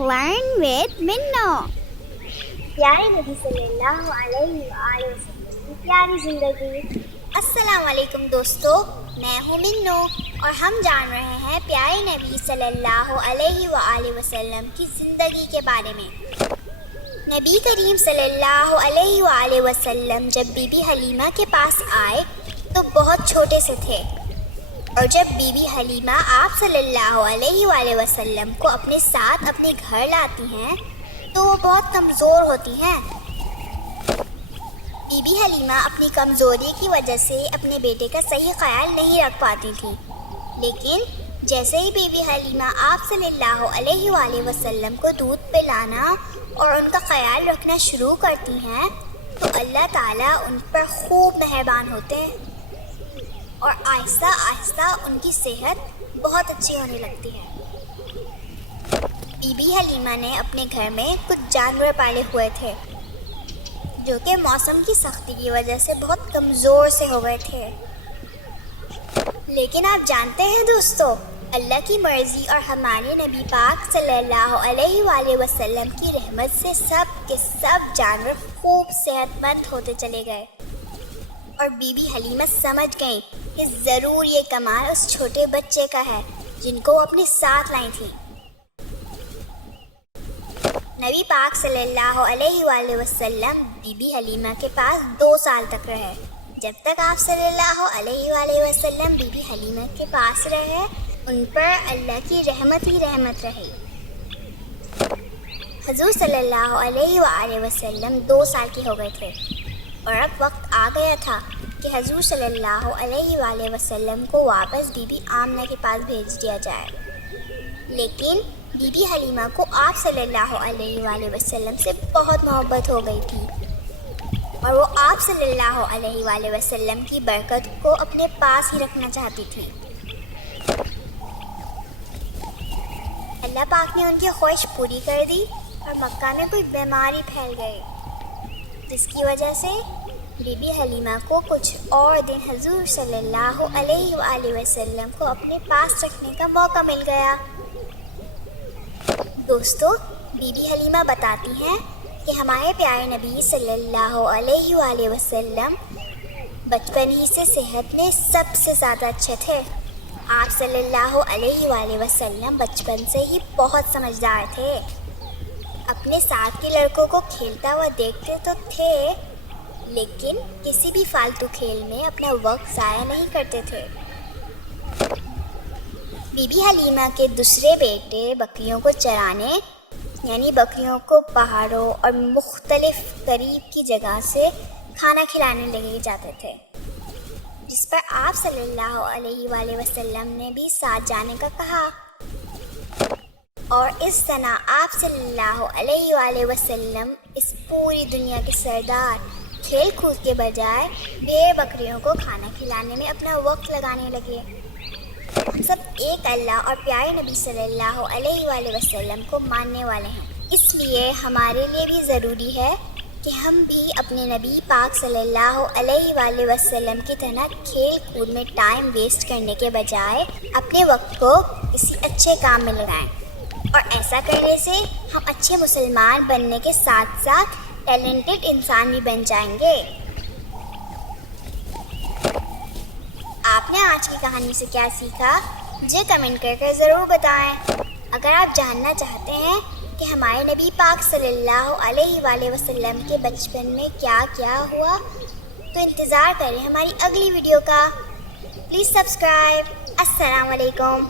Learn with Minno. پیارے نبی صلی اللہ علیہ وآلہ وسلم کی پیاری زندگی۔ السلام علیکم دوستو، میں ہوں منو اور ہم جان رہے ہیں پیارے نبی صلی اللہ علیہ وآلہ وسلم کی زندگی کے بارے میں۔ نبی کریم صلی اللہ علیہ وآلہ وسلم جب بی بی حلیمہ کے پاس آئے تو بہت چھوٹے سے تھے، اور جب بی بی حلیمہ آپ صلی اللہ علیہ وآلہ وسلم کو اپنے ساتھ اپنے گھر لاتی ہیں تو وہ بہت کمزور ہوتی ہیں۔ بی بی حلیمہ اپنی کمزوری کی وجہ سے اپنے بیٹے کا صحیح خیال نہیں رکھ پاتی تھی، لیکن جیسے ہی بی بی حلیمہ آپ صلی اللہ علیہ وآلہ وسلم کو دودھ پلانا اور ان کا خیال رکھنا شروع کرتی ہیں تو اللہ تعالیٰ ان پر خوب مہربان ہوتے ہیں اور آہستہ آہستہ ان کی صحت بہت اچھی ہونے لگتی ہے۔ بی بی حلیمہ نے اپنے گھر میں کچھ جانور پالے ہوئے تھے جو کہ موسم کی سختی کی وجہ سے بہت کمزور سے ہو گئے تھے، لیکن آپ جانتے ہیں دوستو، اللہ کی مرضی اور ہمارے نبی پاک صلی اللہ علیہ وآلہ وسلم کی رحمت سے سب کے سب جانور خوب صحت مند ہوتے چلے گئے، اور بی بی حلیمہ سمجھ گئیں کہ ضرور یہ کمال اس چھوٹے بچے کا ہے جن کو وہ اپنے ساتھ لائی تھیں۔ نبی پاک صلی اللہ علیہ وآلہ وسلم بی بی حلیمہ کے پاس 2 سال تک رہے۔ جب تک آپ صلی اللہ علیہ وآلہ وسلم بی بی حلیمہ کے پاس رہے، ان پر اللہ کی رحمت ہی رحمت رہی۔ حضور صلی اللہ علیہ وآلہ وسلم 2 سال کے ہو گئے تھے، اور اب وقت آ گیا تھا کہ حضور صلی اللہ علیہ وآلہ وسلم کو واپس بی بی آمنہ کے پاس بھیج دیا جائے، لیکن بی بی حلیمہ کو آپ صلی اللہ علیہ وآلہ وسلم سے بہت محبت ہو گئی تھی، اور وہ آپ صلی اللہ علیہ وآلہ وسلم کی برکت کو اپنے پاس ہی رکھنا چاہتی تھی۔ اللہ پاک نے ان کی خواہش پوری کر دی اور مکہ میں کوئی بیماری پھیل گئی، جس کی وجہ سے بی بی حلیمہ کو کچھ اور دن حضور صلی اللہ علیہ وآلہ وسلم کو اپنے پاس رکھنے کا موقع مل گیا۔ دوستو، بی بی حلیمہ بتاتی ہیں کہ ہمارے پیارے نبی صلی اللہ علیہ وآلہ وسلم بچپن ہی سے صحت میں سب سے زیادہ اچھے تھے۔ آپ صلی اللہ علیہ وآلہ وسلم بچپن سے ہی بہت سمجھدار تھے، اپنے ساتھ کے لڑکوں کو کھیلتا ہوا دیکھتے تو تھے، لیکن کسی بھی فالتو کھیل میں اپنا وقت ضائع نہیں کرتے تھے۔ بی بی حلیمہ کے دوسرے بیٹے بکریوں کو چرانے، یعنی بکریوں کو پہاڑوں اور مختلف قریب کی جگہ سے کھانا کھلانے لگے جاتے تھے، جس پر آپ صلی اللہ علیہ وآلہ وسلم نے بھی ساتھ جانے کا کہا، اور اس طرح آپ صلی اللہ علیہ وآلہ وسلم اس پوری دنیا کے سردار کھیل کود کے بجائے بھیڑ بکریوں کو کھانا کھلانے میں اپنا وقت لگانے لگے۔ ہم سب ایک اللہ اور پیارے نبی صلی اللہ علیہ وآلہ وسلم کو ماننے والے ہیں، اس لیے ہمارے لیے بھی ضروری ہے کہ ہم بھی اپنے نبی پاک صلی اللہ علیہ وآلہ وسلم کی طرح کھیل کود میں ٹائم ویسٹ کرنے کے بجائے اپنے وقت کو کسی اچھے کام میں لگائیں، اور ایسا کرنے سے ہم اچھے مسلمان بننے کے ساتھ ساتھ ٹیلنٹڈ انسان بھی بن جائیں گے۔ آپ نے آج کی کہانی سے کیا سیکھا؟ مجھے کمنٹ کر کے ضرور بتائیں۔ اگر آپ جاننا چاہتے ہیں کہ ہمارے نبی پاک صلی اللہ علیہ وآلہ وسلم کے بچپن میں کیا کیا ہوا تو انتظار کریں ہماری اگلی ویڈیو کا۔ Please subscribe. السلام علیکم۔